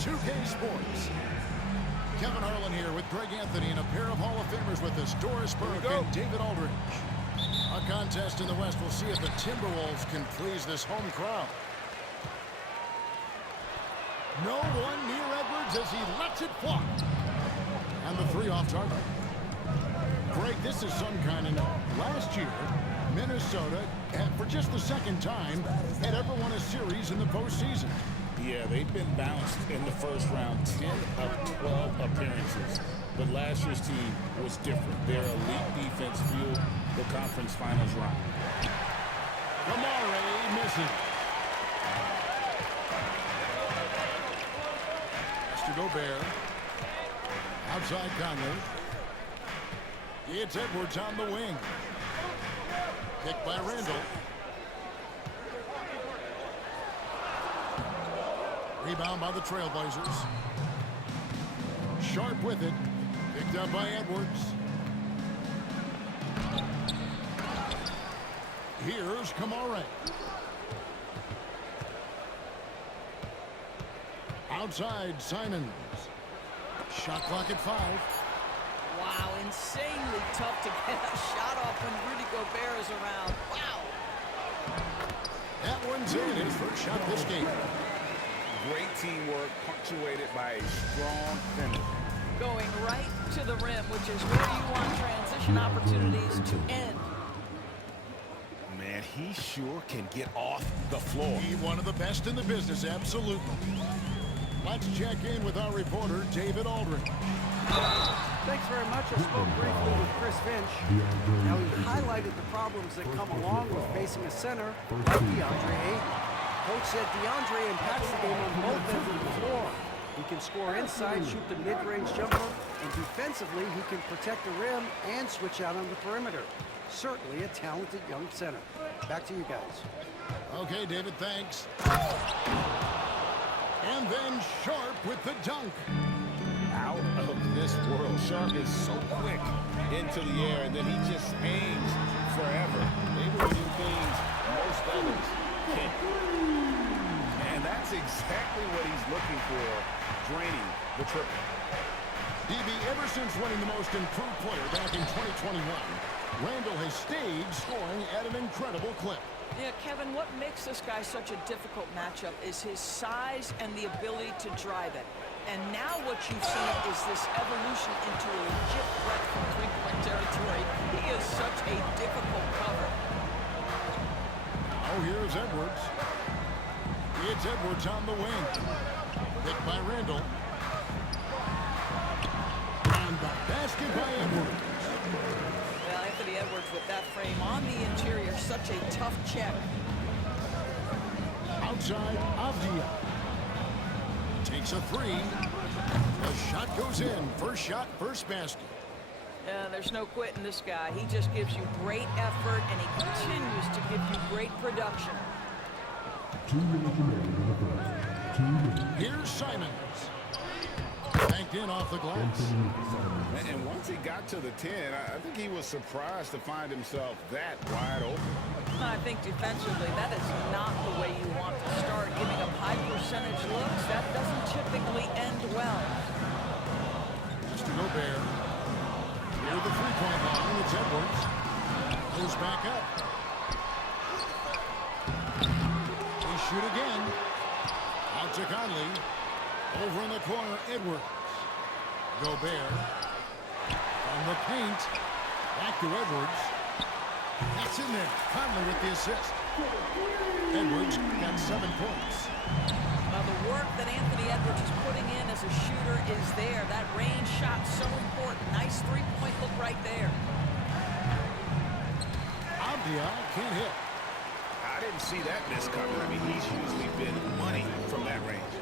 2K Sports. Kevin Harlan here with Greg Anthony and a pair of Hall of Famers with us, Doris Burke and David Aldridge. A contest in the West will see if the Timberwolves can please this home crowd. No one near Edwards as he lets it fly. And the three off target. Greg, this is some kind of note. Last year, Minnesota, for just the second time, had ever won a series in the postseason. Yeah, they've been bounced in the first round, 10 of 12 appearances. But last year's team was different. Their elite defense fueled the conference finals run. Amare missing. Mr. Gobert. Outside Conley. It's Edwards on the wing. Picked by Randall. Rebound by the Trailblazers. Sharp with it. Picked up by Edwards. Here's Kamara. Outside Simons. Shot clock at 5. Wow, insanely tough to get a shot off when Rudy Gobert is around. Wow. That one's in. His first shot this game. Great teamwork punctuated by a strong finish. Going right to the rim, which is where you want transition opportunities to end. Man, he sure can get off the floor. He one of the best in the business, absolutely. Let's check in with our reporter, David Aldridge. Thanks very much. I spoke briefly with Chris Finch. Now, he highlighted the problems that come along with facing a center like DeAndre Ayton. Coach said DeAndre impacts the game on both ends of the floor. He can score inside, shoot the mid-range jumper, and defensively, he can protect the rim and switch out on the perimeter. Certainly a talented young center. Back to you guys. Okay, David, thanks. And then Sharp with the dunk. Out of this world. Sharp is so quick into the air, and then he just aims forever. Able to do things most others can't. And that's exactly what he's looking for, draining the triple. DB, ever since winning the most improved player back in 2021, Randall has stayed scoring at an incredible clip. Yeah, Kevin, what makes this guy such a difficult matchup is his size and the ability to drive it. And now what you've seen is this evolution into a legit threat from three-point territory. He is such a difficult cover. Oh, here's Edwards. It's Edwards on the wing. Picked by Randall. And the basket by Edwards. Well, Anthony Edwards with that frame on the interior, such a tough check. Outside, Avdia. Takes a three. The shot goes in. First shot, first basket. Yeah, there's no quitting this guy. He just gives you great effort, and he continues to give you great production. 2 minutes remaining in the first. 2 minutes. Here's Simons. Banked in off the glass. And once he got to the 10, I think he was surprised to find himself that wide open. I think defensively, that is not the way you want to start. Giving up high percentage looks, that doesn't typically end well. Mr. Gobert. Near the three-point line, it's Edwards. Goes back up. They shoot again. Out to Conley. Over in the corner, Edwards. Gobert. From the paint. Back to Edwards. That's in there. Conley with the assist. Edwards got 7 points. Well, the work that Anthony Edwards is putting in as a shooter is there. That range shot so important. Nice three-point look right there. Avdia can't hit. I didn't see that miss coming. I mean, he's usually been money from that range.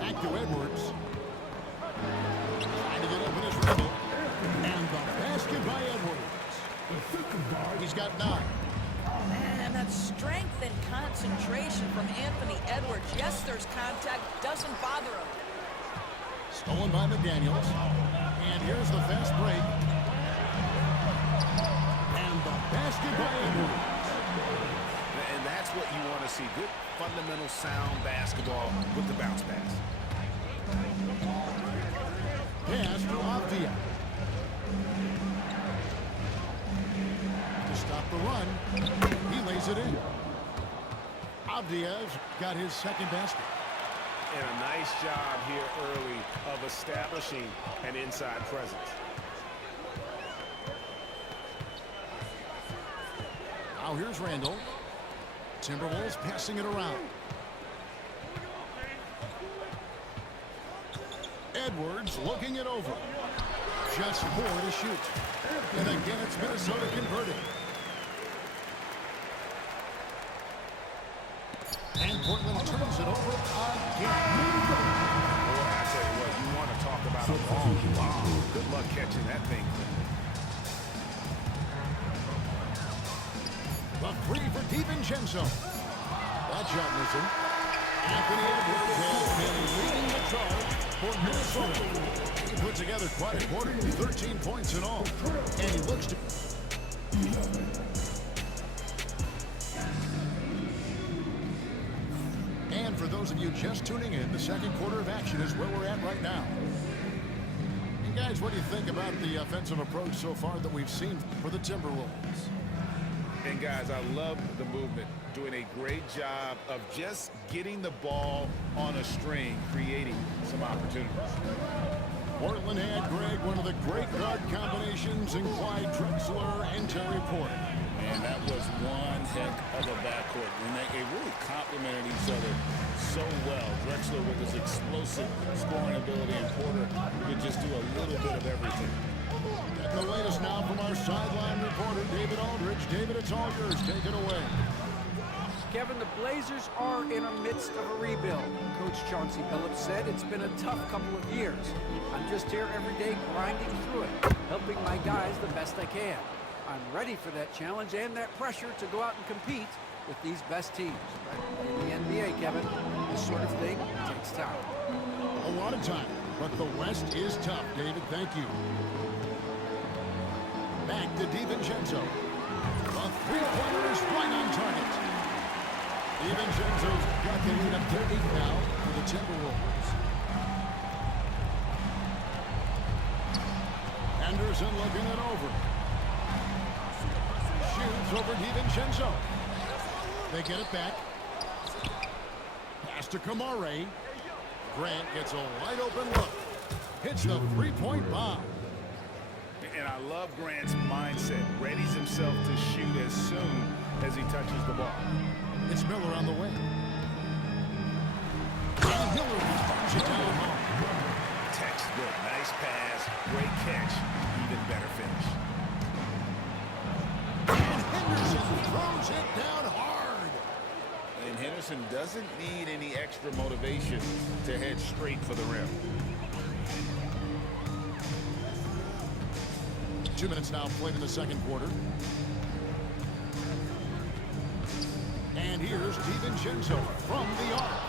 Back to Edwards. Trying to get open his dribble. And the basket by Edwards. He's got 9. And that strength and concentration from Anthony Edwards. Yes, there's contact. Doesn't bother him. Stolen by McDaniels. And here's the fast break. And the basket by Edwards. And That's what you want to see. Good, fundamental, sound basketball with the bounce pass. Pass to Avdia. To stop the run, he lays it in. Avdia's got his second basket. And a nice job here early of establishing an inside presence. Now here's Randall. Timberwolves passing it around. Edwards looking it over. Just 4 to shoot. And again, it's Minnesota converting. And Portland turns it over again. Boy, I tell you what, you want to talk about a long bomb. Good luck catching that thing. The three for DiVincenzo. That shot missing. Anthony Edwards has been leading the charge for Minnesota. He put together quite a quarter, 13 points in all. And he looks to... And for those of you just tuning in, the second quarter of action is where we're at right now. And guys, what do you think about the offensive approach so far that we've seen for the Timberwolves? And guys, I love the movement. Doing a great job of just getting the ball on a string, creating some opportunities. Portland had, Greg, one of the great guard combinations in Clyde Drexler and Terry Porter. And that was one heck of a backcourt. And they really complemented each other so well. Drexler with his explosive scoring ability, and Porter could just do a little bit of everything. And the latest now from our sideline reporter, David Aldridge. David, it's all yours. Take it away. Kevin, the Blazers are in the midst of a rebuild. Coach Chauncey Billups said it's been a tough couple of years. I'm just here every day grinding through it, helping my guys the best I can. I'm ready for that challenge and that pressure to go out and compete with these best teams. But in the NBA, Kevin, this sort of thing takes time. A lot of time, but the West is tough, David. Thank you. Back to DiVincenzo. The three-pointer is right on target. DiVincenzo's got the lead up to 8 now for the Timberwolves. Anderson looking it over. Shoots over DiVincenzo. They get it back. Pass to Kamare. Grant gets a wide open look. Hits the three-point bomb. And I love Grant's mindset. Readies himself to shoot as soon as he touches the ball. It's Miller on the way. And Miller punches it down home. Textbook. Nice pass. Great catch. Even better finish. And Henderson throws it down hard. And Henderson doesn't need any extra motivation to head straight for the rim. 2 minutes now played in the second quarter. And here's DiVincenzo from the arc.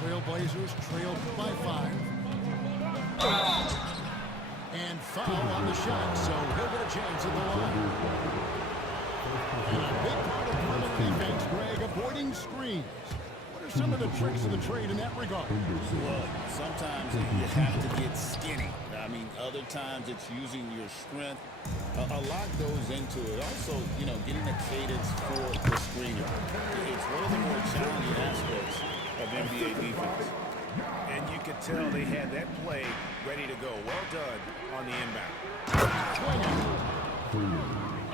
Trailblazers trailed by 5. And foul on the shot, so he'll get a chance at the line. And a big part of Portland defense, Greg, avoiding screens. What are some of the tricks of the trade in that regard? Well, sometimes you have to get skinny. I mean, other times it's using your strength. A lot goes into it. Also, you know, getting a cadence for the screener. It's one of the more challenging aspects of NBA defense. And you could tell they had that play ready to go. Well done on the inbound. Klingon.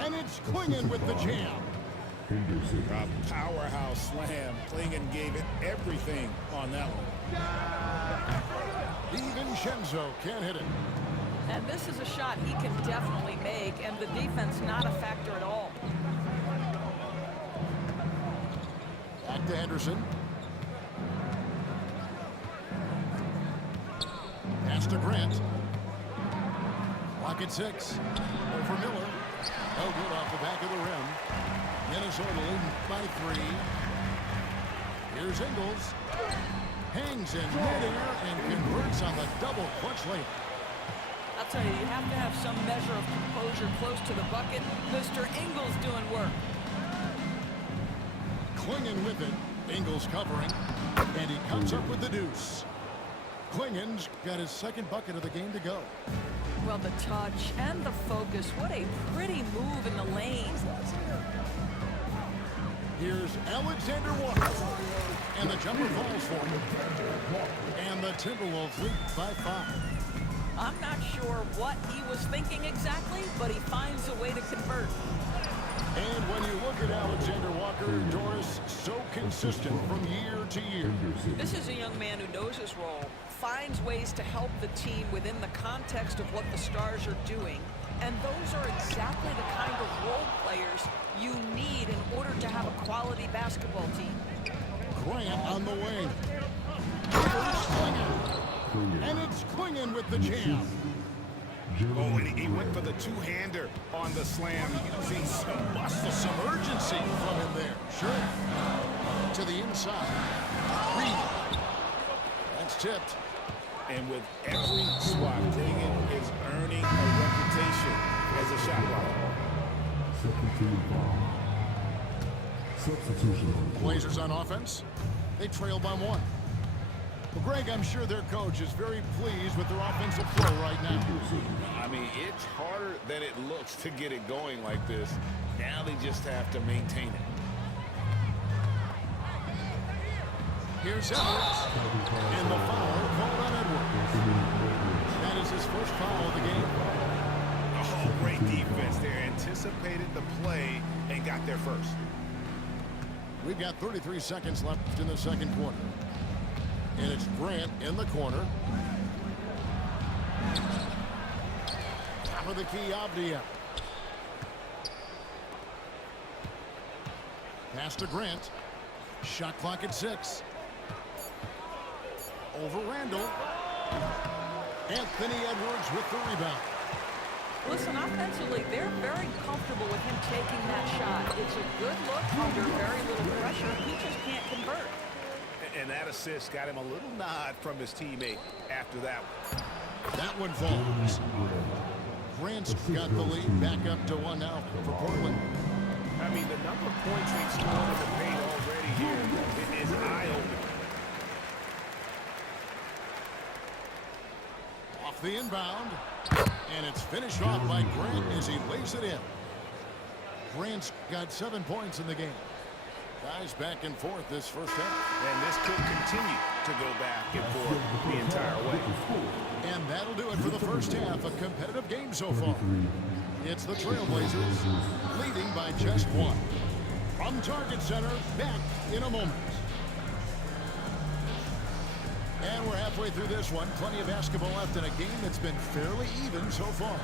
And it's Klingon with the jam. A powerhouse slam. Klingon gave it everything on that one. DiVincenzo can't hit it. And this is a shot he can definitely make, and the defense not a factor at all. Back to Henderson. Pass to Grant. Lock at 6. Over Miller. No good off the back of the rim. Minnesota leading by 3. Here's Ingles. Hangs in midair and converts on the double clutch layup. I'll tell you, you have to have some measure of composure close to the bucket. Mr. Ingles doing work. Klingon with it. Ingles covering. And he comes up with the deuce. Klingon's got his second bucket of the game to go. Well, the touch and the focus. What a pretty move in the lane. Here's Alexander Walker. And the jumper falls for him. And the Timberwolves lead by 5. I'm not sure what he was thinking exactly, but he finds a way to convert. And when you look at Alexander Walker, Doris, so consistent from year to year. This is a young man who knows his role, finds ways to help the team within the context of what the Stars are doing, and those are exactly the kind of role players you need in order to have a quality basketball team. Grant on the wing. Here's Klingon. And it's Klingon with the jam. Oh, and he went for the two-hander on the slam. Using some muscle. Some urgency from him there. Sure. To the inside. Reed. That's tipped. And with every swat, Klingon is earning a reputation as a shot blocker. Second team foul. Substitution. Blazers on offense. They trail by 1. Well, Greg, I'm sure their coach is very pleased with their offensive flow right now. I mean, it's harder than it looks to get it going like this. Now they just have to maintain it. Here's Edwards. And the foul called on Edwards. That is his first foul of the game. Oh, great defense there. Anticipated the play and got there first. We've got 33 seconds left in the second quarter. And it's Grant in the corner. Top of the key, Avdia. Pass to Grant. Shot clock at 6. Over Randall. Anthony Edwards with the rebound. Listen, offensively, they're very comfortable with him taking that shot. It's a good look under very little pressure. He just can't convert. And that assist got him a little nod from his teammate after that one. That one falls. Grant's got the lead back up to 1 now for Portland. I mean, the number of points they've scored in the paint already here is eye-opening. Off the inbound. And it's finished off by Grant as he lays it in. Grant's got 7 points in the game. Guys back and forth this first half. And this could continue to go back and forth the entire way. And that'll do it for the first half. A competitive game so far. It's the Trailblazers leading by just 1. From Target Center, back in a moment. And we're halfway through this one. Plenty of basketball left in a game that's been fairly even so far.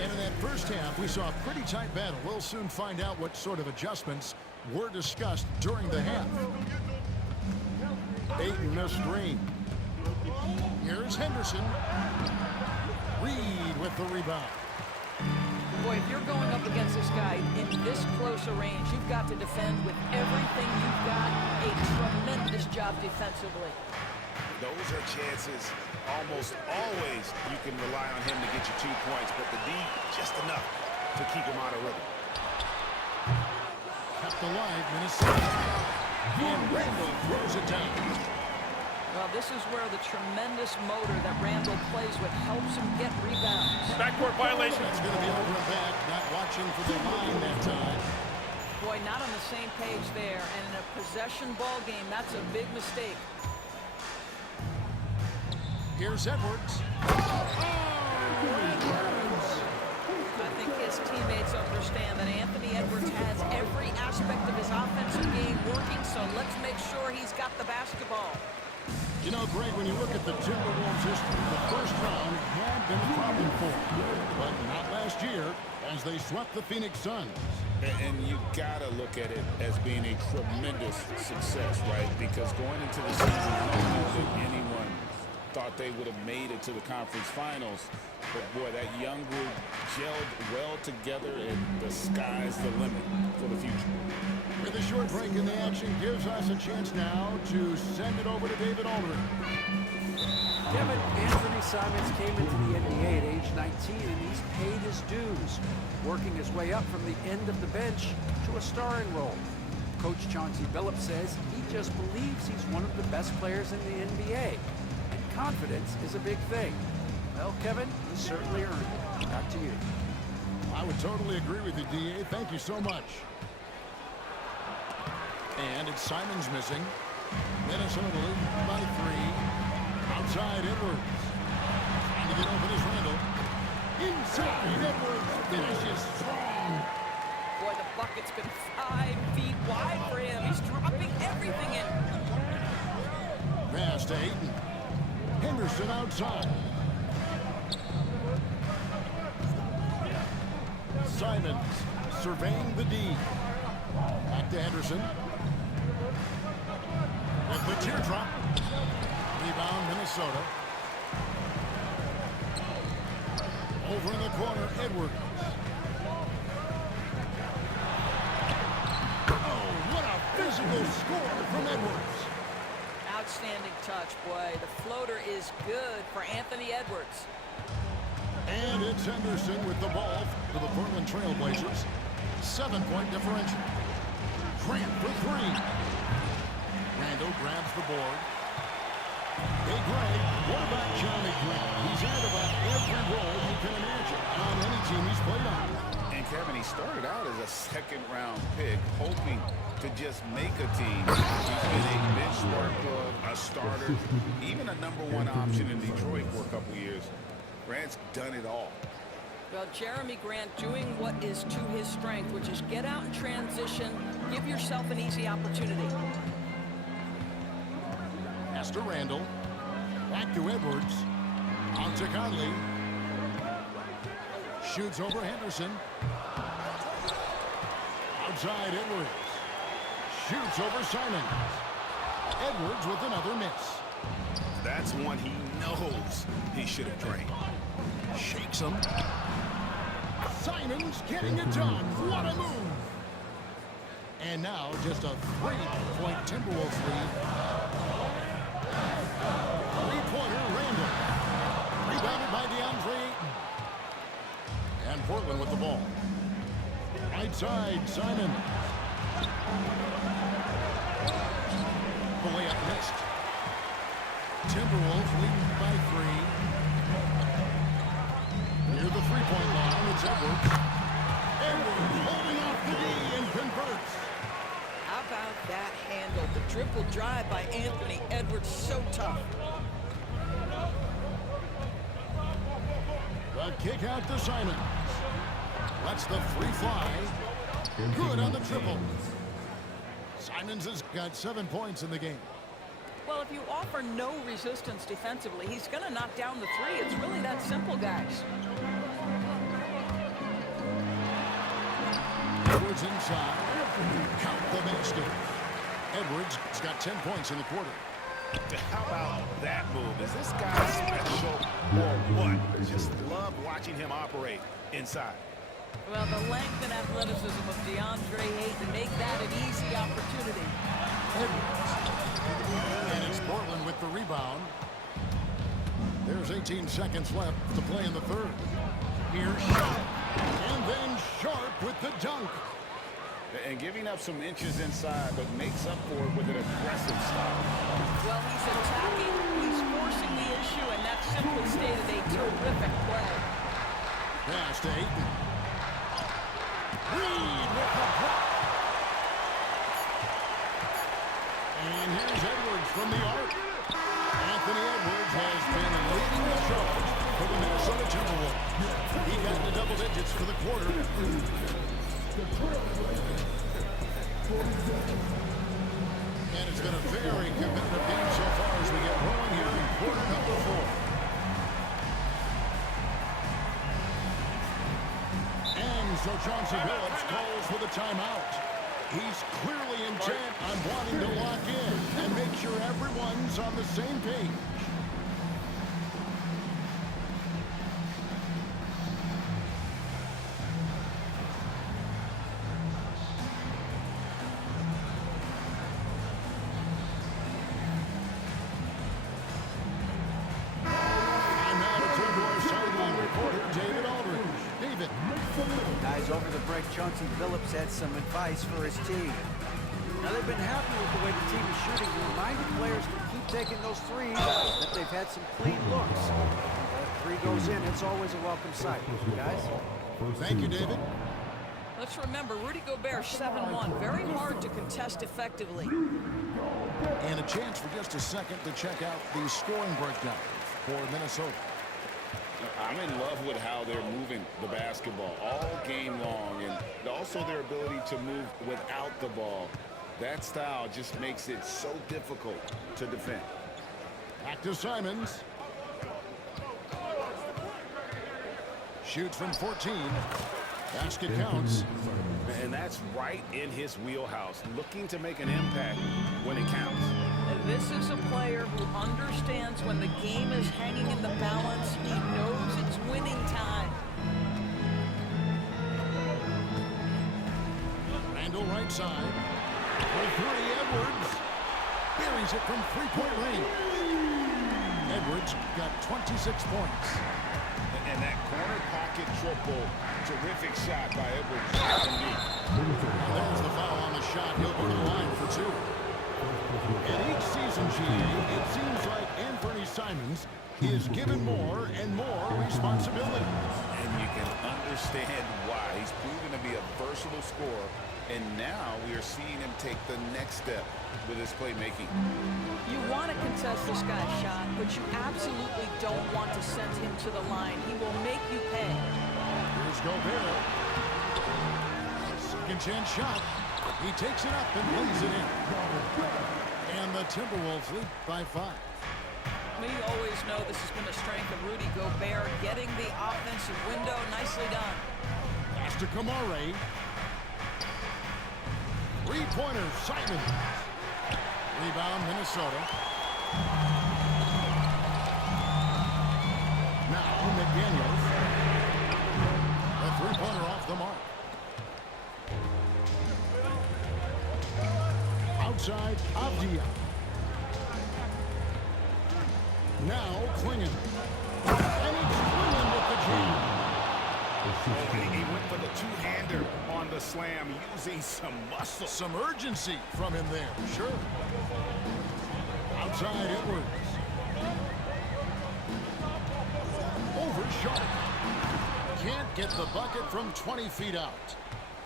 And in that first half, we saw a pretty tight battle. We'll soon find out what sort of adjustments were discussed during the half. Ayton missed screen. Here's Henderson. Reed with the rebound. Boy, if you're going up against this guy in this close a range, you've got to defend with everything you've got. A tremendous job defensively. Those are chances almost always you can rely on him to get you 2 points, but the D, just enough to keep him out of rhythm. Kept alive, Minnesota. And Randall throws it down. Well, this is where the tremendous motor that Randall plays with helps him get rebounds. Backcourt violation. That's going to be over and back. Not watching for the line that time. Boy, not on the same page there. And in a possession ball game, that's a big mistake. Here's Edwards. I think his teammates understand that Anthony Edwards has every aspect of his offensive game working, so let's make sure he's got the basketball. You know, Greg, when you look at the Timberwolves history, the first round had been a problem for them, but not last year as they swept the Phoenix Suns. And you got to look at it as being a tremendous success, right? Because going into the season, I don't know that anyone thought they would have made it to the conference finals. But, boy, that young group gelled well together, and the sky's the limit for the future. With a short break in the action gives us a chance now to send it over to David Aldridge. Kevin, Anthony Simons came into the NBA at age 19, and he's paid his dues, working his way up from the end of the bench to a starring role. Coach Chauncey Billups says he just believes he's one of the best players in the NBA, and confidence is a big thing. Well, Kevin, he certainly earned it. Back to you. I would totally agree with you, D.A. Thank you so much. And it's Simons missing. Minnesota leading by 3. Outside Edwards. Trying to get open is Randall. Inside Edwards finishes strong. Boy, the bucket's been 5 feet wide for him. He's dropping everything in. Pass to Ayton. Henderson outside. Simons surveying the D. Back to Henderson. With the teardrop. Rebound Minnesota. Over in the corner, Edwards. Oh, what a physical score from Edwards. Outstanding touch, boy. The floater is good for Anthony Edwards. And it's Henderson with the ball for the Portland Trail Blazers. 7-point differential. Grant for 3. Randall grabs the board. Hey, Greg, what about Johnny Grant? He's had about every role you can imagine on any team he's played on. And Kevin, he started out as a second-round pick, hoping to just make a team. He's been a bench worker, a starter, even a #1 option in Detroit for a couple years. Grant's done it all. Well, Jeremy Grant doing what is to his strength, which is get out and transition, give yourself an easy opportunity. Pass to Randall. Back to Edwards. On to Conley. Shoots over Henderson. Outside Edwards. Shoots over Simons. Edwards with another miss. That's one he knows he should have drained. Shakes him. Simons getting it done. What a move. And now just a 3-point Timberwolves lead. 3-pointer Randall. Rebounded by DeAndre Ayton. And Portland with the ball. Right side, Simon. The layup missed. Timberwolves leading by 3. Near the three-point line, it's Edwards. Edwards holding off the D and converts. How about that handle? The triple drive by Anthony Edwards, so tough. The kick out to Simons. Lets the free fly. Good on the triple. Simons has got 7 points in the game. Well, if you offer no resistance defensively, he's going to knock down the 3. It's really that simple, guys. Edwards inside. Count the basket. Edwards has got 10 points in the quarter. How about that move? Is this guy special or what? Just love watching him operate inside. Well, the length and athleticism of DeAndre Ayton make that an easy opportunity. Edwards. And it's Portland with the rebound. There's 18 seconds left to play in the third. Here's Sharp. And then Sharp with the dunk. And giving up some inches inside, but makes up for it with an aggressive style. Well, he's attacking, he's forcing the issue, and that simply stated a terrific play. Pass to Ayton. Reed with the block. And here's Edwards from the arc. Anthony Edwards has been leading the charge for the Minnesota Timberwolves. He got into double digits for the quarter. And it's been a very competitive game so far as we get rolling here in quarter number 4. And so Chauncey Billups calls for the timeout. He's clearly intent on wanting to lock in and make sure everyone's on the same page. over the break, Chauncey Billups had some advice for his team. Now, they've been happy with the way the team is shooting. He reminded players to keep taking those threes, that they've had some clean looks. Three goes in, it's always a welcome sight. Guys? Thank you, David. Let's remember, Rudy Gobert 7-1. Very hard to contest effectively. And a chance for just a second to check out the scoring breakdown for Minnesota. I'm in love with how they're moving the basketball all game long, and also their ability to move without the ball. That style just makes it so difficult to defend. Back to Simons. Shoots from 14. Basket counts. And that's right in his wheelhouse, looking to make an impact when it counts. This is a player who understands when the game is hanging in the balance. He knows it's winning time. Randall right side. For three, Edwards. Buries it from three-point range. Edwards got 26 points. And that corner pocket triple, terrific shot by Edwards. There's the foul on the shot. He'll go to the line for two. And each season, GA, it seems like Anthony Simons is given more and more responsibility. And you can understand why. He's proven to be a versatile scorer, and now we are seeing him take the next step with his playmaking. You want to contest this guy's shot, but you absolutely don't want to send him to the line. He will make you pay. Here's Gobert. Second chance shot. He takes it up and lays it in. And the Timberwolves lead by 5. We always know this has been the strength of Rudy Gobert, getting the offensive window. Nicely done. Pass to Kamare. Three-pointer, Simons. Rebound, Minnesota. Now, McDaniels. The three-pointer off the mark. Outside, Avdia. Now, Klingon. And it's Klingon with the jam. He went for the two-hander on the slam, using some muscle. Some urgency from him there, sure. Outside, Edwards. Over Sharp. Can't get the bucket from 20 feet out.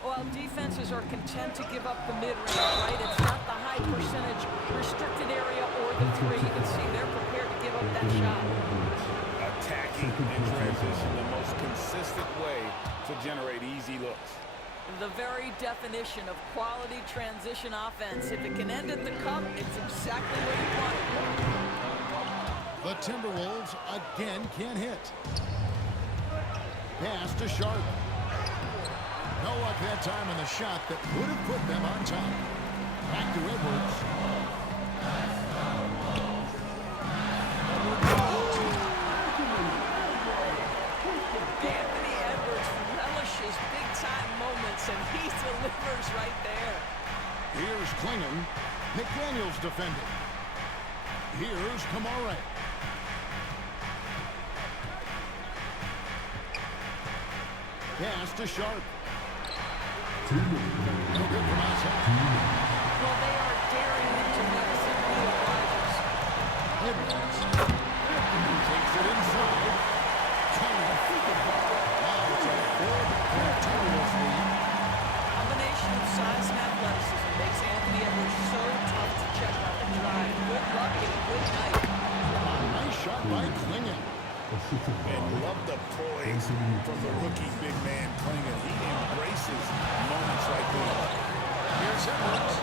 Well, defenses are content to give up the mid-range, right? It's not the high percentage restricted area or the three. You can see they're prepared to give up that shot. Attacking in transition, the most consistent way to generate easy looks. The very definition of quality transition offense. If it can end at the cup, it's exactly what you want. The Timberwolves again can't hit. Pass to Sharp. No luck that time on the shot that would have put them on top. Back to Edwards. Anthony Edwards relishes big-time moments, and he delivers right there. Here's Klingon. McDaniels defending. Here's Kamare. Pass to Sharp. No good from outside. Well, they are daring him to make some real rivals. Edwards. Takes it inside. Klingon. Now it's a 4-point Timberwolves lead. Combination of size and athleticism makes Anthony Edwards so tough to check on the drive. Good luck and good night. Nice shot by Klingon. And love the poise from the rookie big man Klingon. He embraces moments like these. Here's Edwards.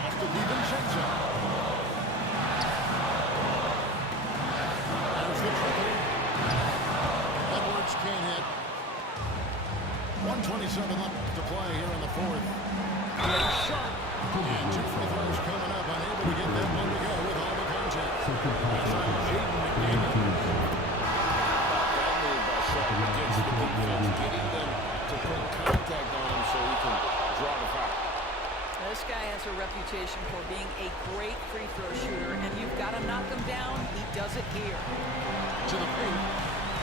Off to DiVincenzo. There's the triple. Edwards can't hit. 1:27 left to play here in the fourth. Here's Sharp. And 2 free throws coming up. Unable to get that one to go with all the contact. That's on Jaden McDaniels. Against the defense, getting them to put contact on him so he can draw the foul. This guy has a reputation for being a great free throw shooter, and you've got to knock him down. He does it here. To the paint.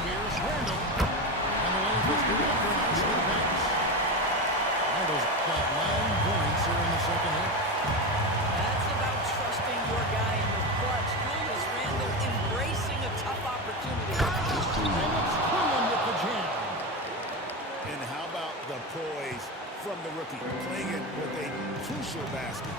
Here's Randall. And the lane was good after an ice pass. Idles got 9 points here in the second half. That's about trusting your guy in the clutch. Julius Randle embracing a tough opportunity. And it's Quillen with the jam. And how about the poise from the rookie, playing it with a crucial basket.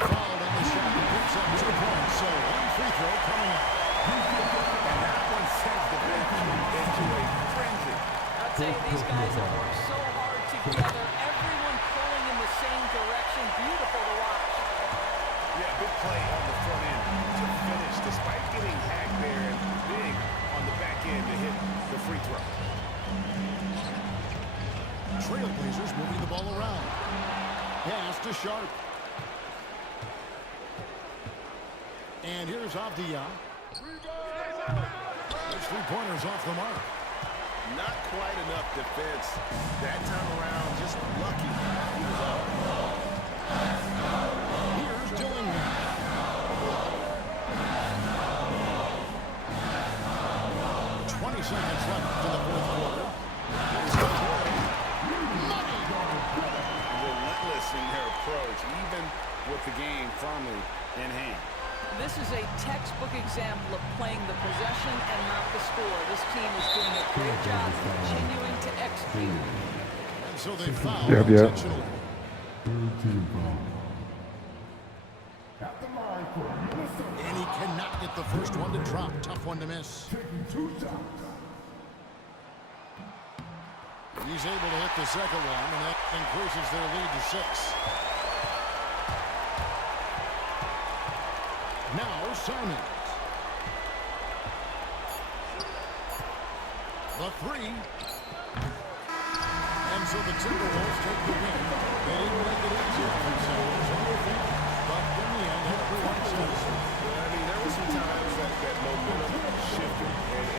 Fouled on the shot. He picks up 2 points. So one free throw coming up. And that one sends the bench into a frenzy. I'll tell you, these guys have worked so hard together. Everyone pulling in the same direction. Beautiful to watch. Yeah, good play on the front end to finish, despite getting hacked there and big on the back end to hit the free throw. Trailblazers moving the ball around. Pass to Sharp. And here's Avdia. Those 3-pointers off the mark. Not quite enough defense. That time around, just lucky. He was off. Here's Dillingham. Seconds left in the fourth quarter. Relentless in their approach, even with the game firmly in hand. This is a textbook example of playing the possession and not the score. This team is doing a great job continuing to execute. And so they foul Yep. intentionally. Third team foul. At the line for Minnesota. And he cannot get the first one to drop. Tough one to miss. Taking 2 shots. He's able to hit the second one, and that increases their lead to 6. Now Simons. The 3. And so the Timberwolves take the win. They didn't make it easy on themselves, but in the end, everyone satisfied.